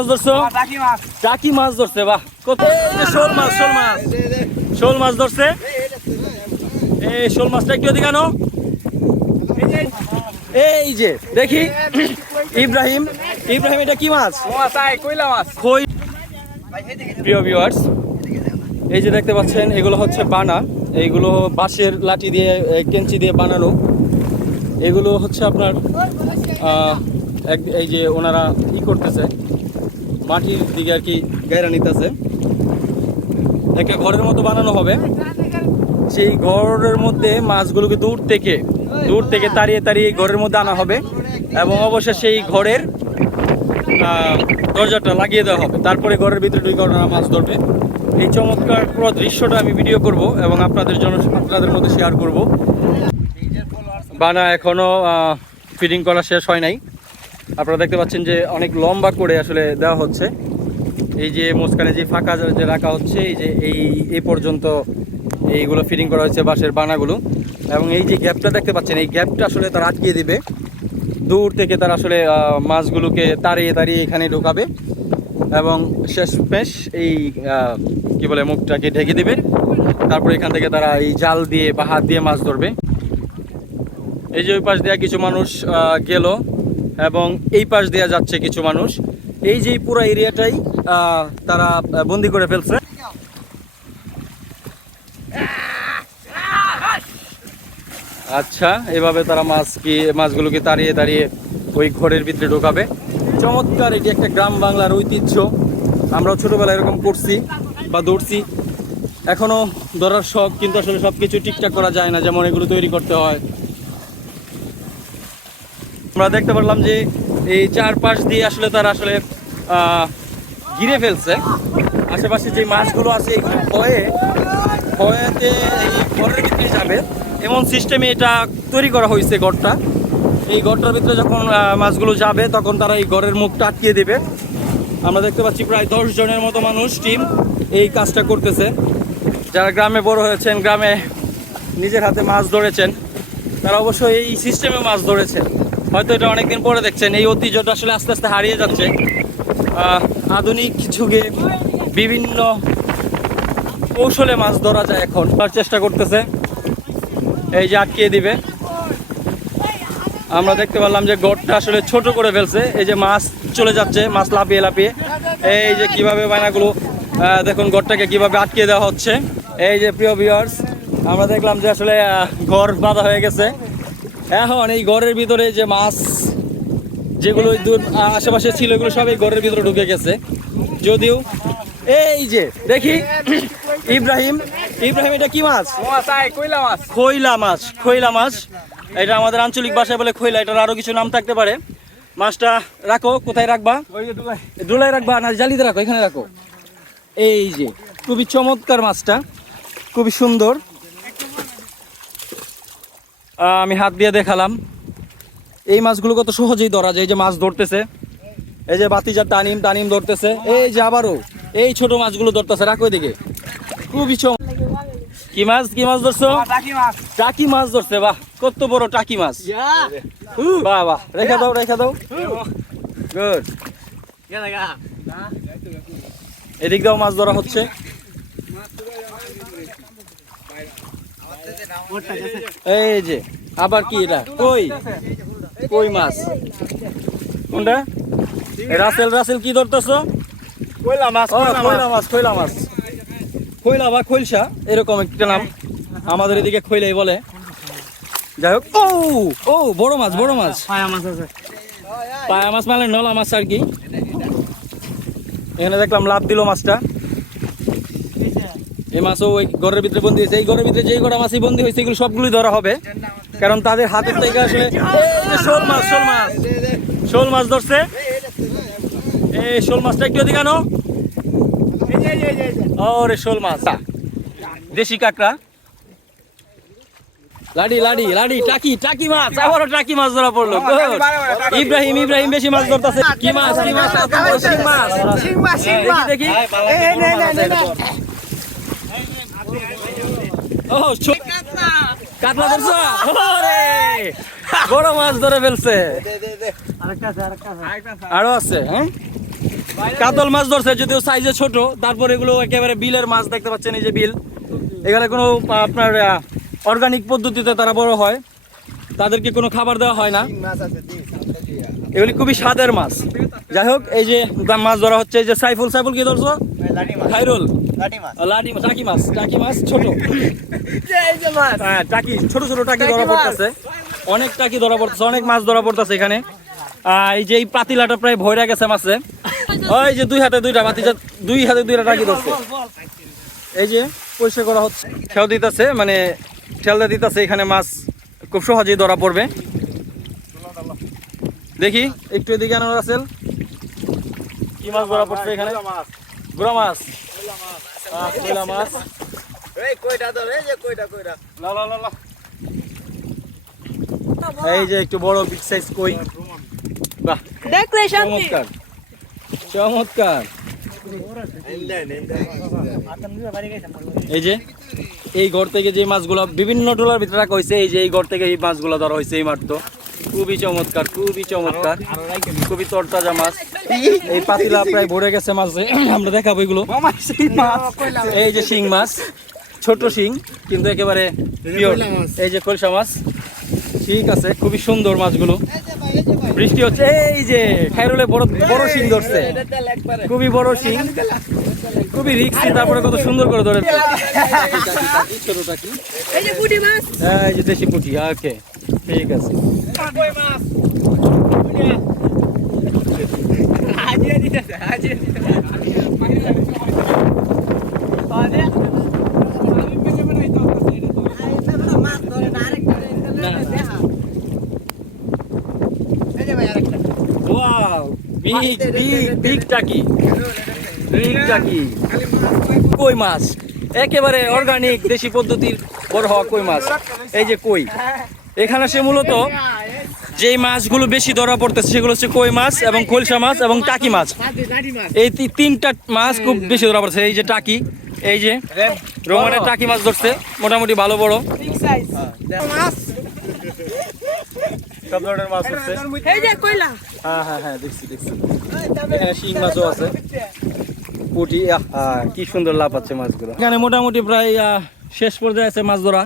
মাছ ধরছো টাকি মাছ ধরছে বাহ কত এই যে শোল মাছ শোল মাছ শোল মাছ ধরছে এই শোল মাছটা একটু আনো এই যে দেখি ইব্রাহিম ইব্রাহিম এটা কি মাছ খই প্রিয় ভিউয়ার্স এই যে দেখতে পাচ্ছেন এগুলো হচ্ছে বানা এইগুলো বাঁশের লাঠি দিয়ে কেঞ্চি দিয়ে বানানো এগুলো হচ্ছে আপনার এই যে ওনারা ই করতেছে মাটির দিকে আর কি গায়রা নিতেছে। একটা ঘরের মতো বানানো হবে। সেই ঘরের মধ্যে মাছগুলোকে দূর থেকে দূর থেকে তাড়িয়ে তাড়িয়ে ঘরের মধ্যে আনা হবে এবং অবশ্যই সেই ঘরের দরজাটা লাগিয়ে দেওয়া হবে। তারপরে ঘরের ভিতরে দুই ঘটনা মাছ ধরবে। এই চমৎকার পুরো দৃশ্যটা আমি ভিডিও করব এবং আপনাদের জন্য, আপনাদের মধ্যে শেয়ার করব। বানা এখনও ফিডিং করা শেষ হয় নাই। আপনারা দেখতে পাচ্ছেন যে অনেক লম্বা করে আসলে দেওয়া হচ্ছে। এই যে মাঝখানে যে ফাঁকা যে রাখা হচ্ছে, এই যে এই এই পর্যন্ত এইগুলো ফিটিং করা হয়েছে বাঁশের বানাগুলো। এবং এই যে গ্যাপটা দেখতে পাচ্ছেন, এই গ্যাপটা আসলে তারা আটকিয়ে দিবে। দূর থেকে তারা আসলে মাছগুলোকে তাড়িয়ে তাড়িয়ে এখানে ঢোকাবে। এবং শেষ পেশ এই কি বলে, মুখটাকে ঢেকে দেবে। তারপর এখান থেকে তারা এই জাল দিয়ে বা হাত দিয়ে মাছ ধরবে। এই যে ওই পাশ দিয়ে কিছু মানুষ গেল। এবং এই পাশ দিয়ে যাচ্ছে কিছু মানুষ। এই যে পুরো এরিয়াটাই তারা বন্দি করে ফেলছে। আচ্ছা এভাবে তারা মাছ কি, মাছগুলোকে তাড়িয়ে তাড়িয়ে ওই ঘরের ভিতরে ঢোকাবে। চমৎকার, এটি একটা গ্রাম বাংলার ঐতিহ্য। আমরাও ছোটবেলায় এরকম করছি বা দৌড়ছি। এখনও ধরার শখ, কিন্তু আসলে সব কিছু ঠিকঠাক করা যায় না, যেমন এগুলো তৈরি করতে হয়। আমরা দেখতে পারলাম যে এই চারপাশ দিয়ে আসলে তারা আসলে ঘিরে ফেলছে। আশেপাশে যে মাছগুলো আছে এই ভয়ে ভয়েতে এই ঘরের ভিতরে যাবে। এমন সিস্টেমে এটা তৈরি করা হয়েছে ঘরটা। এই ঘরটার ভিতরে যখন মাছগুলো যাবে, তখন তারা এই ঘরের মুখটা আটকিয়ে দেবে। আমরা দেখতে পাচ্ছি প্রায় দশ জনের মতো মানুষ টিম এই কাজটা করতেছে। যারা গ্রামে বড় হয়েছেন, গ্রামে নিজের হাতে মাছ ধরেছেন, তারা অবশ্যই এই সিস্টেমে মাছ ধরেছেন। হয়তো এটা অনেকদিন পরে দেখছেন, এই ঐতিহ্যটা আসলে আস্তে আস্তে হারিয়ে যাচ্ছে। আধুনিক যুগে বিভিন্ন কৌশলে মাছ ধরা যায় এখন। তার চেষ্টা করতেছে। এই যে আটকিয়ে দিবে। আমরা দেখতে পারলাম যে গড়টা আসলে ছোট করে ফেলছে। এই যে মাছ চলে যাচ্ছে, মাছ লাফিয়ে লাফিয়ে। এই যে কীভাবে বায়নাগুলো দেখুন গড়টাকে কীভাবে আটকিয়ে দেওয়া হচ্ছে। এই যে প্রিয় ভিউয়ার্স আমরা দেখলাম যে আসলে ঘর বাঁধা হয়ে গেছে। এখন এই ঘরের ভিতরে যে মাছ যেগুলো দূর আশেপাশে ছিল এগুলো সব এই ঘরের ভিতরে ঢুকে গেছে। যদিও এই যে দেখি ইব্রাহিম ইব্রাহিম এটা কি মাছ? খৈলা মাছ খৈলা মাছ। এটা আমাদের আঞ্চলিক ভাষায় বলে খৈলা এটার আরও কিছু নাম থাকতে পারে। মাছটা রাখো কোথায় রাখবা? ডুলাই রাখবা না জালিতে রাখো এখানে রাখো। এই যে খুবই চমৎকার মাছটা খুবই সুন্দর। আমি হাত দিয়ে দেখালাম। এই মাছগুলো কত সহজেই ধরা যায় এই যে মাছ ধরতেছে। এই যে বাতিজার তানিম তানিম ধরতেছে। এই যে আবারও এই ছোট মাছগুলো ধরতেছে। রাখো এদিকে খুবই চম কি মাছ কি মাছ ধরছো? টাকি মাছ। ধরছে বাহ কত বড় টাকি মাছ। বাহ বাহ রেখে দাও রেখে দাও। গুড এদিক দাও মাছ ধরা হচ্ছে। এই যে আবার কি এটা? কই? কই মাছ? কোনটা? রাসেল রাসেল কি ধরতেছো? কইলা মাছ খৈলা মাছ। খৈলা মাছ খৈলা বা খৈলসা এরকম একটা নাম। আমাদের এদিকে খৈলাই বলে। যাই হোক ও ও বড় মাছ বড় মাছ। পায়া মাছ আছে। পায়া মাছ মানে নলা মাছ আর কি। এখানে দেখলাম লাভ দিল মাছটা। এই মাছও ওই ঘরের ভিতরে বন্দি হয়েছে। এই ঘরের ভিতরে যেই কটা মাছই বন্দি হয়েছে এগুলো সবগুলোই ধরা হবে। কারণ তাদের হাতের থেকে আসলে শোল মাছ শোল মাছ। শোল মাছ ধরছে। এই শোল মাছটা একটু এদিকে আনো। ওরে শোল মাছ। দেশি কাঁকড়া। লাডি লাডি লাডি টাকি টাকি মাছ। আবারও টাকি মাছ ধরা পড়ল. ইব্রাহিম ইব্রাহিম বেশি মাছ ধরতেছে। কি মাছ কি মাছ? দেখি। ও কাতলা ধরছো? ওরে! বড় মাছ ধরে ফেলছে। আরও আছে হ্যাঁ? কাতল মাছ ধরছে যদিও সাইজে ছোট তারপর এগুলো একেবারে বিলের মাছ দেখতে পাচ্ছেন এই যে বিল। এখানে কোনো আপনার অর্গানিক পদ্ধতিতে তারা বড় হয়। তাদেরকে কোনো খাবার দেওয়া হয় না। এগুলি খুবই স্বাদের মাছ। যাই হোক এই যে মাছ ধরা হচ্ছে এই যে সাইফুল সাইফুল কি ধরছো? খাইরুল। লাঠি মাছ। টাকি মাছ টাকি মাছ ছোট। হ্যাঁ টাকি ছোট ছোট টাকি ধরা পড়তেছে। অনেক টাকি ধরা পড়তেছে অনেক মাছ ধরা পড়তেছে এখানে। এই যে এই পাতিলাটা প্রায় ভয়রা গেছে মাছে। ওই যে দুই হাতে দুইটা পাতি দুই হাতে দুইটা টাকি ধরছে। এই যে পরিষ্কার করা হচ্ছে। ঠেল দিতেছে মানে ঠেলদা দিতেছে এখানে মাছ খুব সহজেই ধরা পড়বে। দেখি একটু এদিকে আনো রাসেল কি মাছ ধরা পড়ছে এখানে? গুড়া মাছ। আহ, কয়লা মাছ লা, লা, লা, লা। এই যে একটু বড় বিগ সাইজ কই? বাহ। দেখলে শান্তি। চমৎকার। চমৎকার। এই যে এই ঘর থেকে যে মাছগুলো বিভিন্ন টোলার ভিতরে রাখা হয়েছে এই যে এই ঘর থেকে এই মাছগুলো ধরা হয়েছে এই মাত্র খুবই চমৎকার খুবই চমৎকার, খুবই তরতাজা মাছ। এই পাতিলা প্রায় ভরে গেছে মাছে আমরা দেখাবো এগুলো। এই যে শিং মাছ, ছোট শিং, কিন্তু একেবারে এই যে কলসা মাছ, ঠিক আছে, খুবই সুন্দর মাছগুলো। বৃষ্টি হচ্ছে, এই যে খাইরুলে বড় বড় শিং ধরছে। খুবই বড় শিং, খুবই রিক্সি, তারপরে কত সুন্দর করে ধরে ছোট টাকি এই যে পুঁটি মাছ। এই যে দেশি পুঁটি, ওকে। ঠিক আছে। বিগ বিগ বিগ টাকি বিগ টাকি কই মাছ? একেবারে অর্গানিক দেশি পদ্ধতির বড় হওয়া কই মাছ? এই যে কই? এখানে সে মূলত যেই মাছগুলো বেশি ধরা পড়তেছে সেগুলো হচ্ছে কই মাছ এবং খোলসা মাছ এবং টাকি মাছ। এই তি- তিনটা মাছ খুব বেশি ধরা পড়ছে এই যে টাকি এই যে রোমানের টাকি মাছ ধরছে মোটামুটি ভালো বড়। সব ধরনের মাছ ধরছে। এই যে কয়লা হ্যাঁ হ্যাঁ হ্যাঁ দেখছি দেখছি। এখানে শিং মাছও আছে। পুঁটি আহা, কি সুন্দর লাভ আছে মাছগুলো। এখানে মোটামুটি প্রায় আহ, শেষ পর্যায়ে আছে মাছ ধরা।